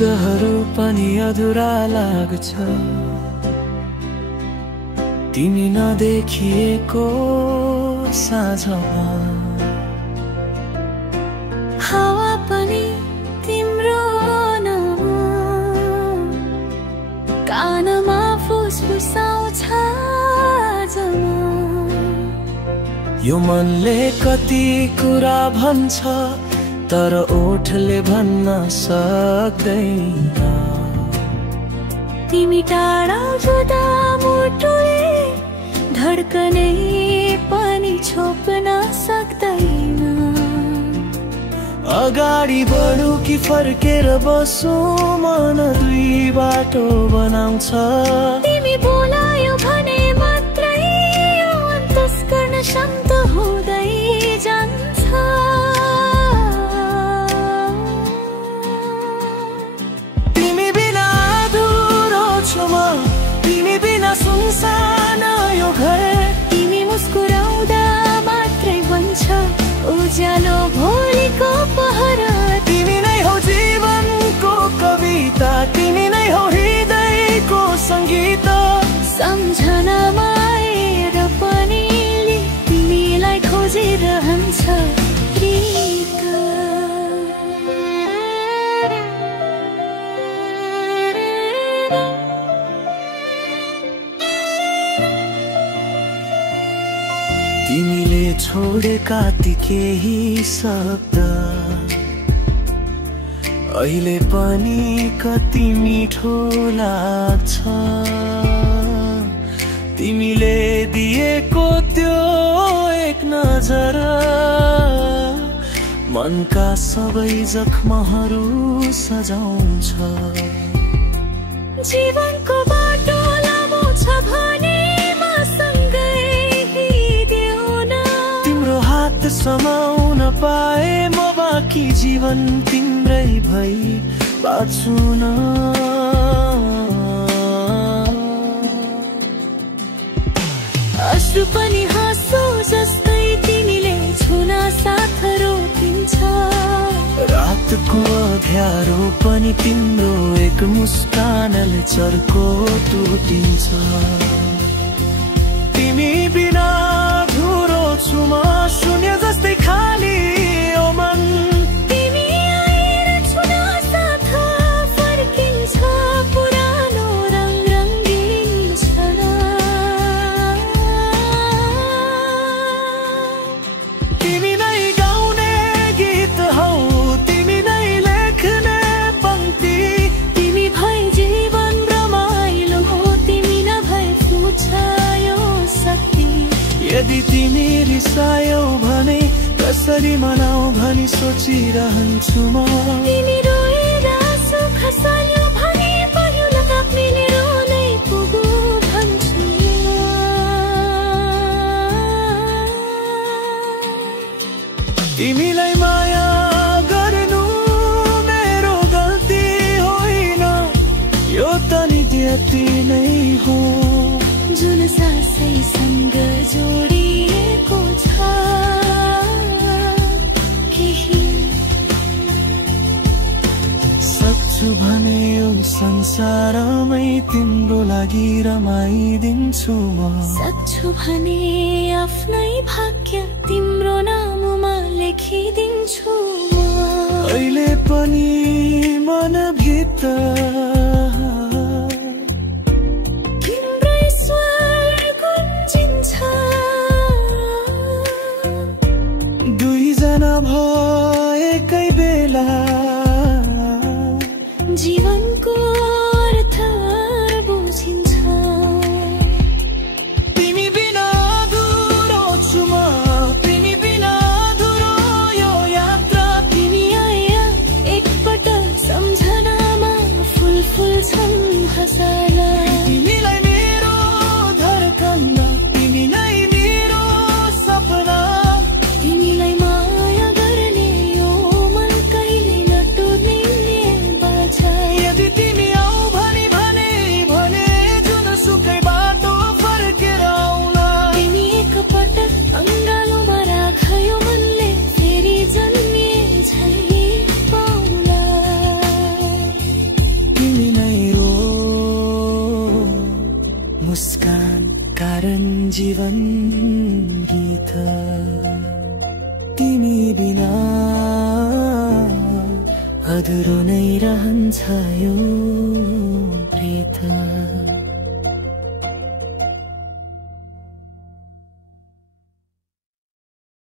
शब्दहरू पनि अधुरा लाग्छ तिमी नदेखिएको साँझमा। हावा पनि तिम्रो नाम कानमा फुसफुसाउँछ जमा। यो मनले कति कुरा भन्छ तर ओठले भन्न सक्दैन। तिमी टाढा जुदा मुटुले धड्कनै पनि छोप्न सक्दैन। अगाडि बढु कि फर्केर बसु मन दुई बाटो बनाउँछ। तिमी बोलायो भने मात्रै यो अन्तस्करण शान्त हुँदै जान्छ। तिमी बिना अधुरो छु म, तिमी बिना सुनसान यो घर। तिमी मुस्कुराउँदा मात्रै बन्छ उज्यालो भोलिको पहर। तिमी नै हौ जीवनको कविता, तिमी नै हौ हृदयको सङ्गीत। सम्झनामा आएर पनि तिमीलाई खोजिरहन्छ गीत। तिमीले छोडेका ती केही शब्द अहिले पनि कति मिठो लाग्छ। तिमीले दिएको त्यो एक नजर मनका सबै जख्महरू सजाउँछ। जीवनको बाटो लामो छ भने मसँगै हिँडिदेऊ न। तिम्रो हात समाउन पाए म बाँकी जीवन तिम्रै भई बाँच्छु न। अश्रु पनि हाँसो जस्तै तिमीले छुन साथ रोकिन्छ। रातको अँध्यारो पनि तिम्रो एक मुस्कानले चर्को टुटिन्छ। तिमी बिना अधुरो छु म, शून्य जस्तै खाली ओ मन। तिमी आएर छुन साथ फर्किन्छ पुरानो रङ रङ्गीन क्षण। तिमी नै गाउने गीत हौ, तिमी नै लेख्ने पंक्ति। तिमी भए जीवन रमाइलो, तिमी नभए फुट्छ यो शक्ति। यदि तिमी रिसायौ भने कसरी मनाऊ भनी सोचिरहन्छु म। तिमी रोएर आँसु खसाल्यो भने भयो लगाप्ने रोनै पुगो भन्छु। तिमीलाई माया गर्नु मेरो गल्ती होइन, यो त नियति नै हो जुन सासैसँग जोडिएको छ। केही सक्छु भने यो संसारमै तिम्रो लागि रमाइदिन्छु म। सक्छु भने आफ्नै भाग्य तिम्रो नाममा लेखिदिन्छु म। अहिले पनि मनभित्र तिम्रै स्वर गुन्जिन्छ। दुईजना भएकै बेला जीवनको अर्थ बुझिन्छ। तिमी बिना अधुरो छु म, तिमी बिना अधुरो यो यात्रा। तिमी आया एकपटक सम्झनामा फुल फुल्छन् हँसाला। तिमीलाई मेरो धड्कन, तिमी नै मेरो सपना। तिमीलाई माया गर्ने यो मन कहिले नटुट्ने बाछा। यदि तिमी जीवन गीत तिमी बिना अधुरो नै रहन्छ यो प्रीत